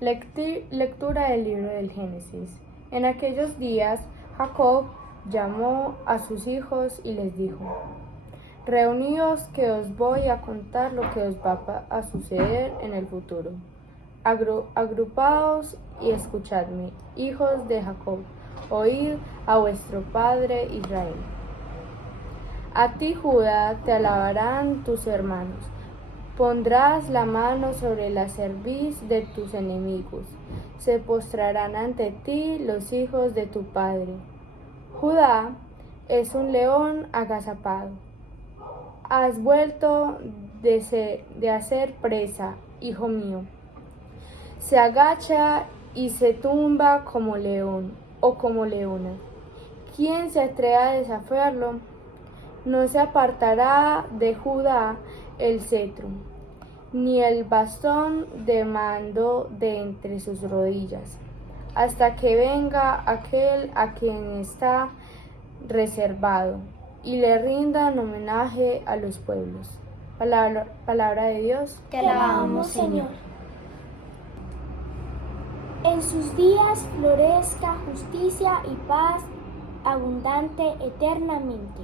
Lectura del libro del Génesis. En aquellos días, Jacob llamó a sus hijos y les dijo: Reuníos que os voy a contar lo que os va a suceder en el futuro. Agrupaos y escuchadme, hijos de Jacob, oíd a vuestro padre Israel. A ti, Judá, te alabarán tus hermanos. Pondrás la mano sobre la cerviz de tus enemigos. Se postrarán ante ti los hijos de tu padre. Judá es un león agazapado. Has vuelto de hacer presa, hijo mío. Se agacha y se tumba como león o como leona. ¿Quién se atreve a desafiarlo? No se apartará de Judá el cetro, ni el bastón de mando de entre sus rodillas, hasta que venga aquel a quien está reservado, y le rindan homenaje a los pueblos. Palabra de Dios. Te alabamos, Señor. En sus días florezca justicia y paz abundante eternamente.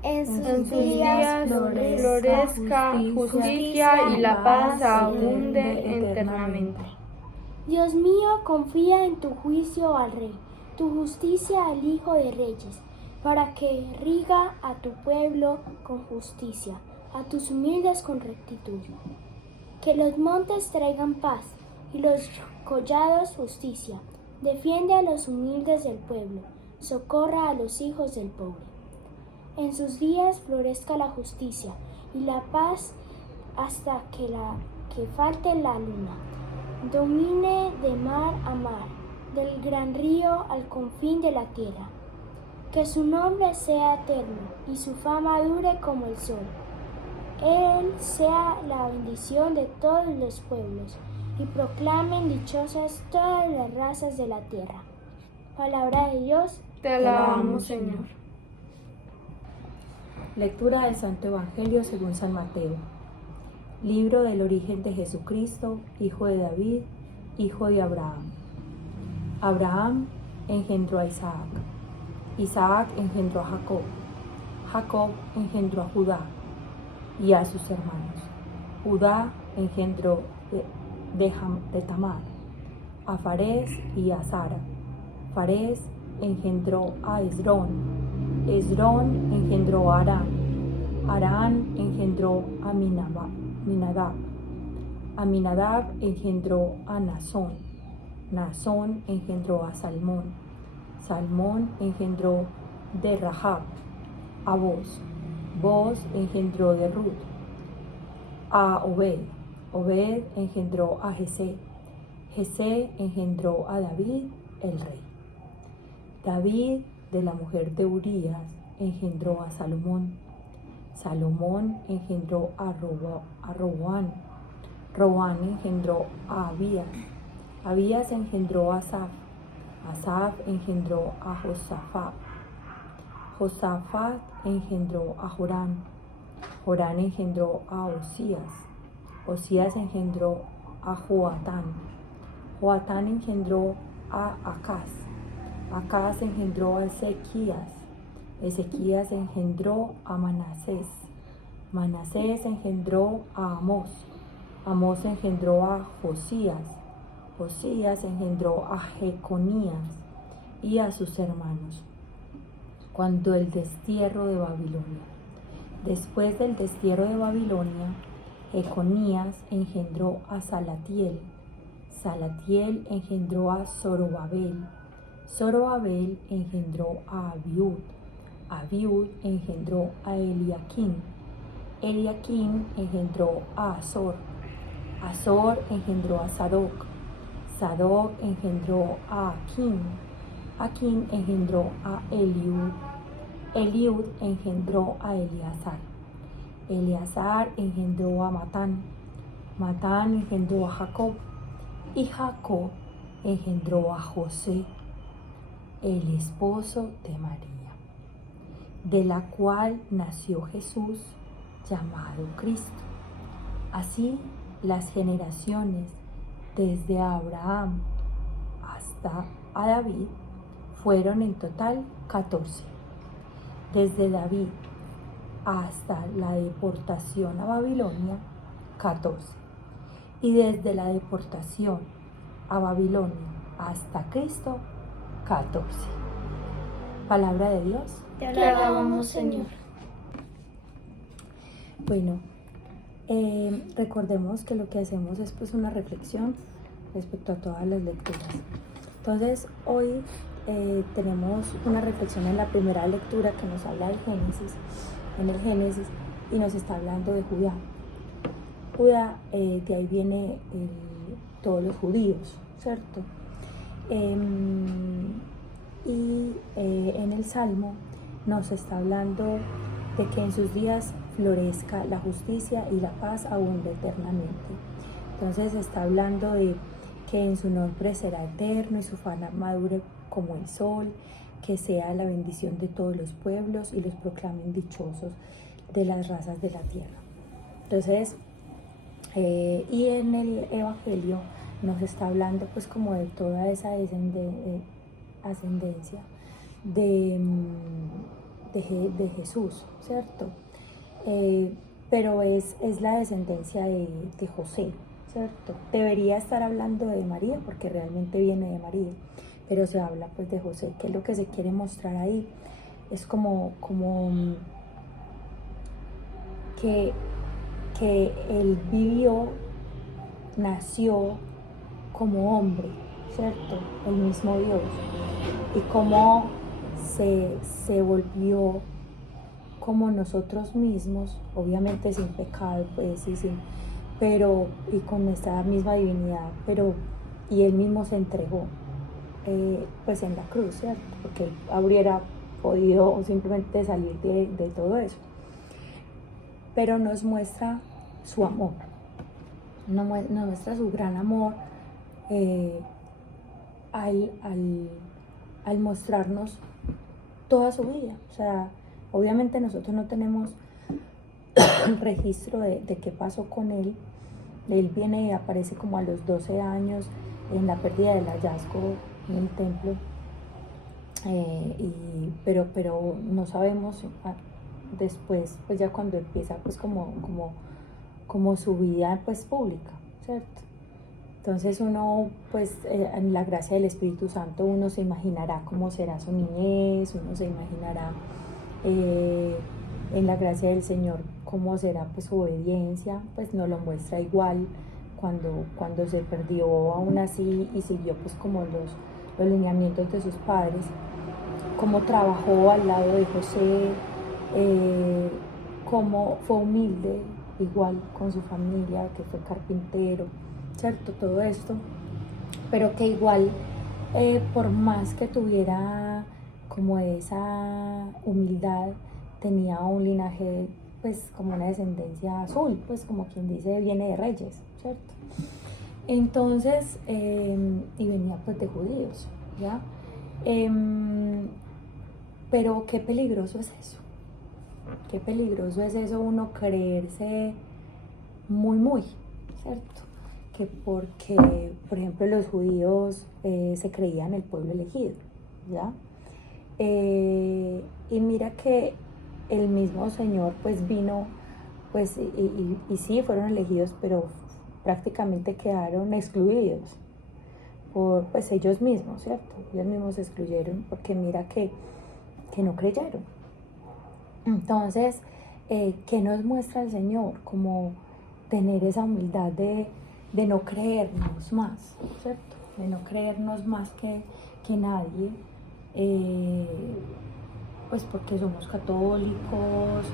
En sus días florezca justicia y la paz abunde eternamente. Dios mío, confía en tu juicio al Rey, tu justicia al Hijo de Reyes, para que riga a tu pueblo con justicia, a tus humildes con rectitud. Que los montes traigan paz y los collados justicia. Defiende a los humildes del pueblo, socorra a los hijos del pobre. En sus días florezca la justicia y la paz hasta que falte la luna. Domine de mar a mar, del gran río al confín de la tierra. Que su nombre sea eterno y su fama dure como el sol. Él sea la bendición de todos los pueblos y proclamen dichosas todas las razas de la tierra. Palabra de Dios. Te alabamos, Señor. Lectura del Santo Evangelio según San Mateo. Libro del origen de Jesucristo, hijo de David, hijo de Abraham. Abraham engendró a Isaac. Isaac engendró a Jacob. Jacob engendró a Judá y a sus hermanos. Judá engendró de Tamar a Farés y a Zara. Farés engendró a Esrón. Esrón engendró a Arán. Arán engendró a Aminadab. Aminadab engendró a Naasón. Naasón engendró a Salmón. Salmón engendró de Rahab a Boz. Boz engendró de Ruth a Obed. Obed engendró a Jesé. Jesé engendró a David el rey. David, de la mujer de Urías, engendró a Salomón. Salomón engendró a Roboán. Roboán engendró a Abías. Abías engendró a Asaf. Asaf engendró a Josafat. Josafat engendró a Jorán. Jorán engendró a Osías. Osías engendró a Joatán. Joatán engendró a Acaz. Acaz engendró a Ezequías. Ezequías engendró a Manasés. Manasés engendró a Amós. Amós engendró a Josías. Josías engendró a Jeconías y a sus hermanos. Cuando el destierro de Babilonia. Después del destierro de Babilonia, Jeconías engendró a Salatiel. Salatiel engendró a Zorobabel. Zorobabel engendró a Abiud. Abiud engendró a Eliaquim. Eliaquim engendró a Azor. Azor engendró a Sadoc. Sadoc engendró a Aquim. Aquim engendró a Eliud. Eliud engendró a Eleazar. Eleazar engendró a Matán. Matán engendró a Jacob. Y Jacob engendró a José, el esposo de María, de la cual nació Jesús, llamado Cristo. Así las generaciones desde Abraham hasta a David fueron en total 14. Desde David hasta la deportación a Babilonia, 14. Y desde la deportación a Babilonia hasta Cristo, 14. Palabra de Dios. Te alabamos, Señor. Bueno, recordemos que lo que hacemos es pues una reflexión respecto a todas las lecturas. Entonces, hoy tenemos una reflexión en la primera lectura que nos habla del Génesis, en el Génesis, y nos está hablando de Judá. Judá, de ahí viene todos los judíos, ¿cierto? Y en el Salmo nos está hablando de que en sus días florezca la justicia y la paz abunde eternamente. Entonces está hablando de que en su nombre será eterno y su fama madure como el sol, que sea la bendición de todos los pueblos y los proclamen dichosos de las razas de la tierra. Entonces, y en el Evangelio nos está hablando pues como de toda esa ascendencia de Jesús, ¿cierto? Pero es la descendencia de José, ¿cierto? Debería estar hablando de María porque realmente viene de María, pero se habla pues de José, que es lo que se quiere mostrar ahí. Es como que él vivió, nació como hombre, ¿cierto? El mismo Dios. Y cómo se volvió como nosotros mismos, obviamente sin pecado, pues, y con esta misma divinidad, y él mismo se entregó, pues en la cruz, ¿cierto? Porque él habría podido simplemente salir de todo eso. Pero nos muestra su amor, nos muestra su gran amor al mostrarnos toda su vida. O sea, obviamente nosotros no tenemos registro de qué pasó con él. Él viene y aparece como a los 12 años en la pérdida del hallazgo en el templo, pero no sabemos después, pues ya cuando empieza pues como su vida pues pública, ¿cierto? Entonces uno pues en la gracia del Espíritu Santo uno se imaginará cómo será su niñez, uno se imaginará en la gracia del Señor cómo será pues su obediencia, pues nos lo muestra igual cuando se perdió aún así y siguió pues como los lineamientos de sus padres, cómo trabajó al lado de José, cómo fue humilde igual con su familia, que fue carpintero, ¿cierto? Todo esto, pero que igual por más que tuviera como esa humildad, tenía un linaje pues como una descendencia azul, pues como quien dice viene de reyes, ¿cierto? Entonces, y venía pues de judíos, ¿ya? Pero qué peligroso es eso, qué peligroso es eso uno creerse muy, ¿cierto? Que porque, por ejemplo, los judíos se creían el pueblo elegido, ¿ya? Y mira que el mismo Señor pues vino, pues y sí fueron elegidos, pero prácticamente quedaron excluidos por pues ellos mismos, ¿cierto? Ellos mismos se excluyeron porque mira que no creyeron. Entonces, ¿qué nos muestra el Señor? Como tener esa humildad de no creernos más, ¿cierto? De no creernos más que nadie, pues porque somos católicos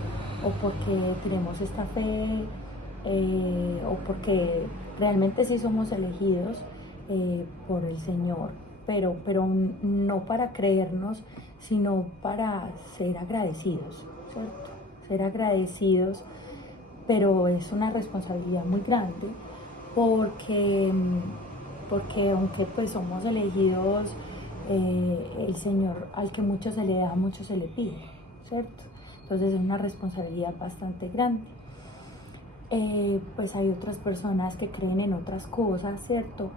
o porque tenemos esta fe, o porque realmente sí somos elegidos por el Señor, pero no para creernos, sino para ser agradecidos, ¿cierto? Ser agradecidos, pero es una responsabilidad muy grande porque aunque pues somos elegidos, el Señor al que mucho se le da, mucho se le pide, ¿cierto? Entonces es una responsabilidad bastante grande. pues hay otras personas que creen en otras cosas, ¿cierto?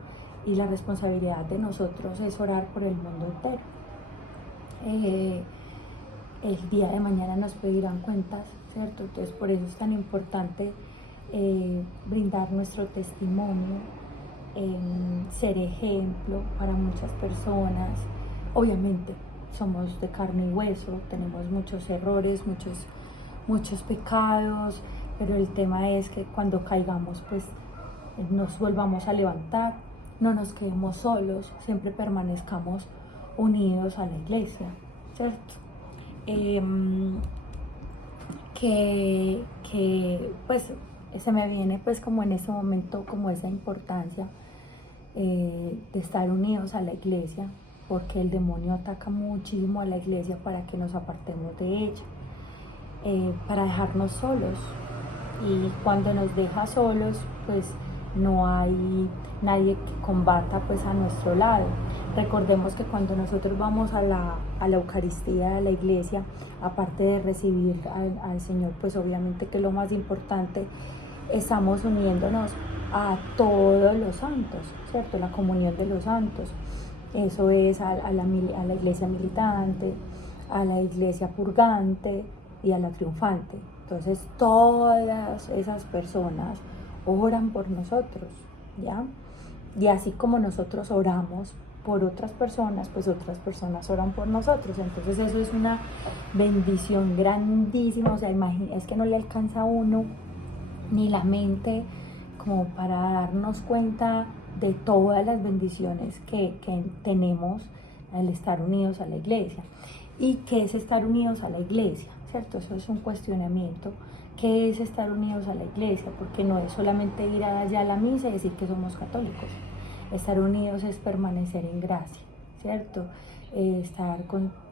Y la responsabilidad de nosotros es orar por el mundo entero. El día de mañana nos pedirán cuentas, ¿cierto? Entonces por eso es tan importante brindar nuestro testimonio, ser ejemplo para muchas personas. Obviamente somos de carne y hueso, tenemos muchos errores, muchos pecados, pero el tema es que cuando caigamos pues nos volvamos a levantar, no nos quedemos solos, siempre permanezcamos unidos a la iglesia, ¿cierto? Que pues se me viene pues como en ese momento como esa importancia de estar unidos a la iglesia, porque el demonio ataca muchísimo a la iglesia para que nos apartemos de ella, para dejarnos solos, y cuando nos deja solos pues no hay nadie que combata pues a nuestro lado. Recordemos que cuando nosotros vamos a la Eucaristía, a la iglesia, aparte de recibir al Señor, pues obviamente que lo más importante, estamos uniéndonos a todos los santos, ¿cierto? La comunión de los santos. Eso es a la iglesia militante, a la iglesia purgante y a la triunfante. Entonces todas esas personas oran por nosotros, ¿ya? Y así como nosotros oramos por otras personas, pues otras personas oran por nosotros. Entonces eso es una bendición grandísima. O sea, es que no le alcanza a uno ni la mente como para darnos cuenta de todas las bendiciones que tenemos al estar unidos a la iglesia. ¿Y qué es estar unidos a la iglesia? ¿Cierto? Eso es un cuestionamiento. ¿Qué es estar unidos a la iglesia? Porque no es solamente ir allá a la misa y decir que somos católicos. Estar unidos es permanecer en gracia, ¿cierto? Estar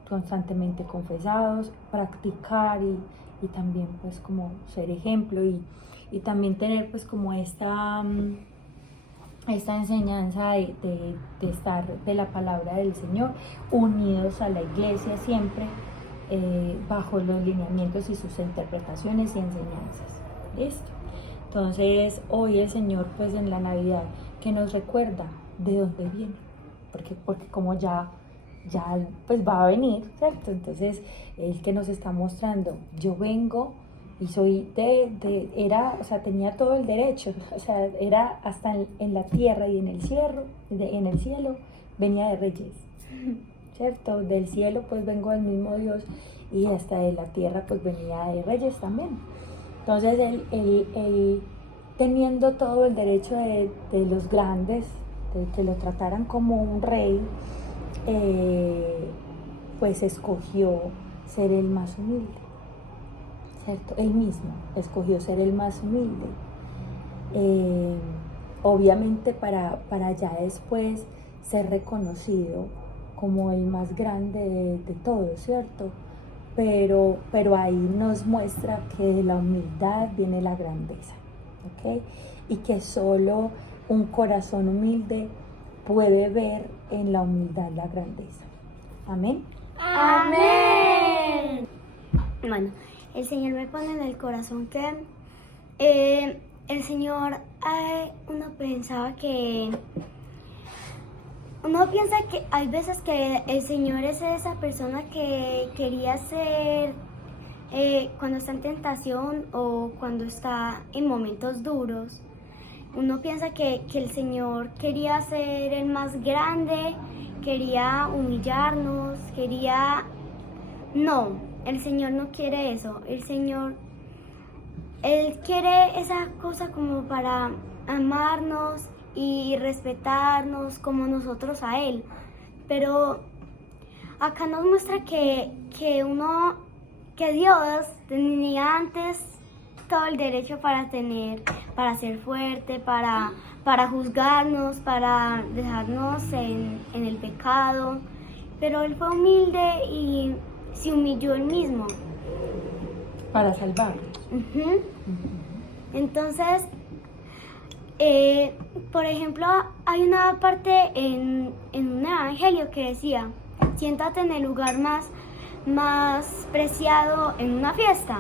constantemente confesados, practicar y también pues como ser ejemplo y también tener pues como esta enseñanza de estar de la palabra del Señor, unidos a la iglesia siempre, bajo los lineamientos y sus interpretaciones y enseñanzas. ¿Listo? Entonces hoy el Señor pues en la Navidad que nos recuerda de dónde viene, porque como ya pues va a venir, ¿cierto? Entonces el que nos está mostrando, yo vengo y soy o sea, tenía todo el derecho, o sea, era hasta en la tierra y en el cielo venía de reyes, ¿cierto? Del cielo pues vengo del mismo Dios y hasta de la tierra pues venía de reyes también. Entonces él teniendo todo el derecho de los grandes, de que lo trataran como un rey, pues escogió ser el más humilde, ¿cierto? Él mismo escogió ser el más humilde, obviamente para ya después ser reconocido como el más grande de todos, ¿cierto? Pero ahí nos muestra que de la humildad viene la grandeza, ¿ok? Y que solo un corazón humilde puede ver en la humildad la grandeza. Amén. Amén. Bueno, el Señor me pone en el corazón que el Señor, uno piensa que hay veces que el Señor es esa persona que quería ser cuando está en tentación o cuando está en momentos duros. Uno piensa que el Señor quería ser el más grande, quería humillarnos, No, el Señor no quiere eso. Él quiere esa cosa como para amarnos y respetarnos como nosotros a Él. Pero acá nos muestra que Dios tenía antes todo el derecho para ser fuerte, para juzgarnos, para dejarnos en el pecado. Pero Él fue humilde y se humilló Él mismo. Para salvarnos. Entonces, por ejemplo, hay una parte en un evangelio que decía: siéntate en el lugar más preciado en una fiesta.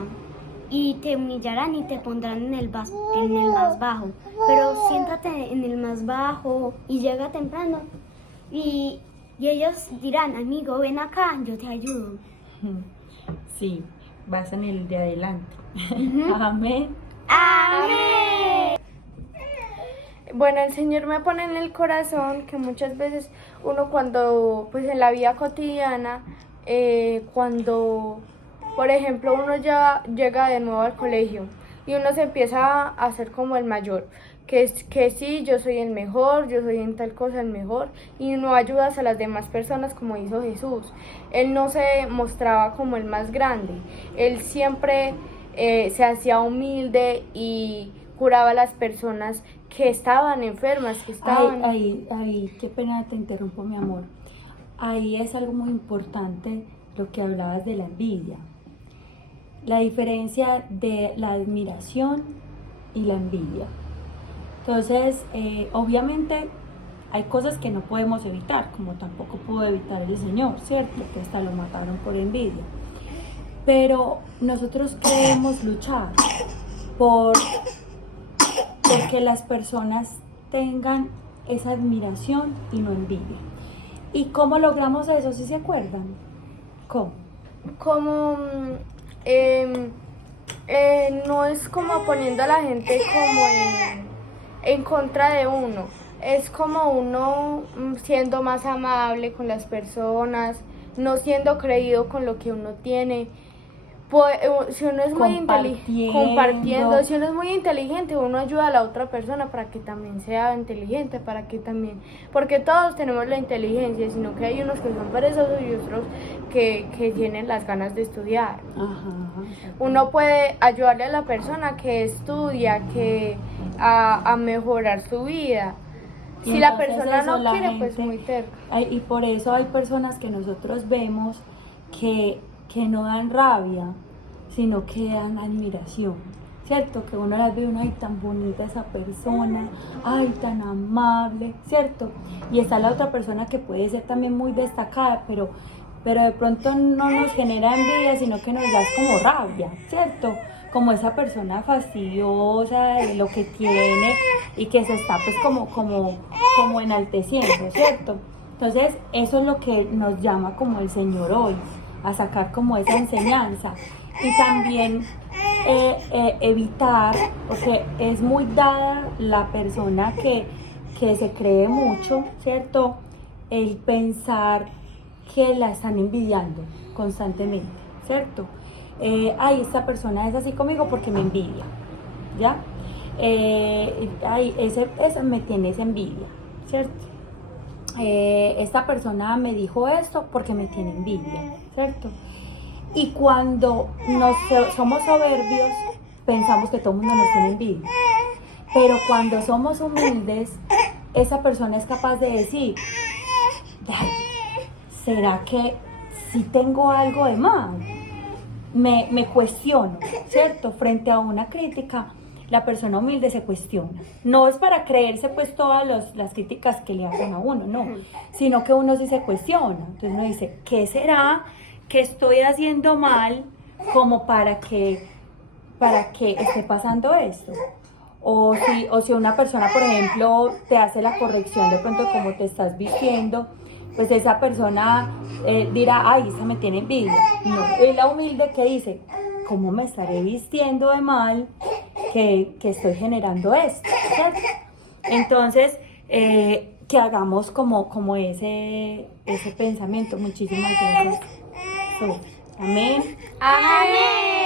y te humillarán y te pondrán en el más bajo. Pero siéntate en el más bajo y llega temprano y ellos dirán, amigo, ven acá, yo te ayudo. Sí, vas en el de adelante. Amén. ¡Amén! Bueno, el Señor me pone en el corazón que muchas veces uno cuando, pues en la vida cotidiana, cuando, por ejemplo, uno ya llega de nuevo al colegio y uno se empieza a hacer como el mayor, que sí, yo soy el mejor, yo soy en tal cosa el mejor, y no ayudas a las demás personas como hizo Jesús. Él no se mostraba como el más grande, él siempre se hacía humilde y curaba a las personas que estaban enfermas, que estaban... Ahí, qué pena te interrumpo, mi amor. Ahí es algo muy importante lo que hablabas de la envidia. La diferencia de la admiración y la envidia. Entonces, obviamente hay cosas que no podemos evitar, como tampoco pudo evitar el Señor, ¿cierto? Que hasta lo mataron por envidia. Pero nosotros queremos luchar porque las personas tengan esa admiración y no envidia. ¿Y cómo logramos eso, si se acuerdan? ¿Cómo? Como no es como poniendo a la gente como en contra de uno, es como uno siendo más amable con las personas, no siendo creído con lo que uno tiene. Si uno es muy compartiendo, si uno es muy inteligente, uno ayuda a la otra persona para que también sea inteligente, porque todos tenemos la inteligencia, sino que hay unos que son perezosos y otros que tienen las ganas de estudiar. Uno puede ayudarle a la persona que estudia, a mejorar su vida. Y si la entonces persona eso, no quiere, gente, pues muy terca. Y por eso hay personas que nosotros vemos que no dan rabia, sino que dan admiración, ¿cierto? Que uno las ve, ay, tan bonita esa persona, ay, tan amable, ¿cierto? Y está la otra persona que puede ser también muy destacada, pero de pronto no nos genera envidia, sino que nos da como rabia, ¿cierto? Como esa persona fastidiosa de lo que tiene y que se está pues como enalteciendo, ¿cierto? Entonces eso es lo que nos llama como el Señor hoy, a sacar como esa enseñanza y también evitar, porque es muy dada la persona que se cree mucho, ¿cierto? El pensar que la están envidiando constantemente, ¿cierto? Ay, esta persona es así conmigo porque me envidia, ¿ya? Ay, ese me tiene esa envidia, ¿cierto? Esta persona me dijo esto porque me tiene envidia, ¿cierto? Y cuando somos soberbios, pensamos que todo el mundo nos tiene envidia. Pero cuando somos humildes, esa persona es capaz de decir, ay, ¿será que sí tengo algo de mal? Me cuestiono, ¿cierto? Frente a una crítica, la persona humilde se cuestiona. No es para creerse pues todas las críticas que le hacen a uno, no. Sino que uno sí se cuestiona. Entonces uno dice, ¿qué será que estoy haciendo mal como para que esté pasando esto? O si una persona, por ejemplo, te hace la corrección de pronto como te estás vistiendo, pues esa persona dirá, ay, esa me tiene envidia. No, es la humilde que dice, ¿cómo me estaré vistiendo de mal que estoy generando esto? ¿Cierto? Entonces, que hagamos como ese pensamiento. Muchísimas gracias. Amén. Amén.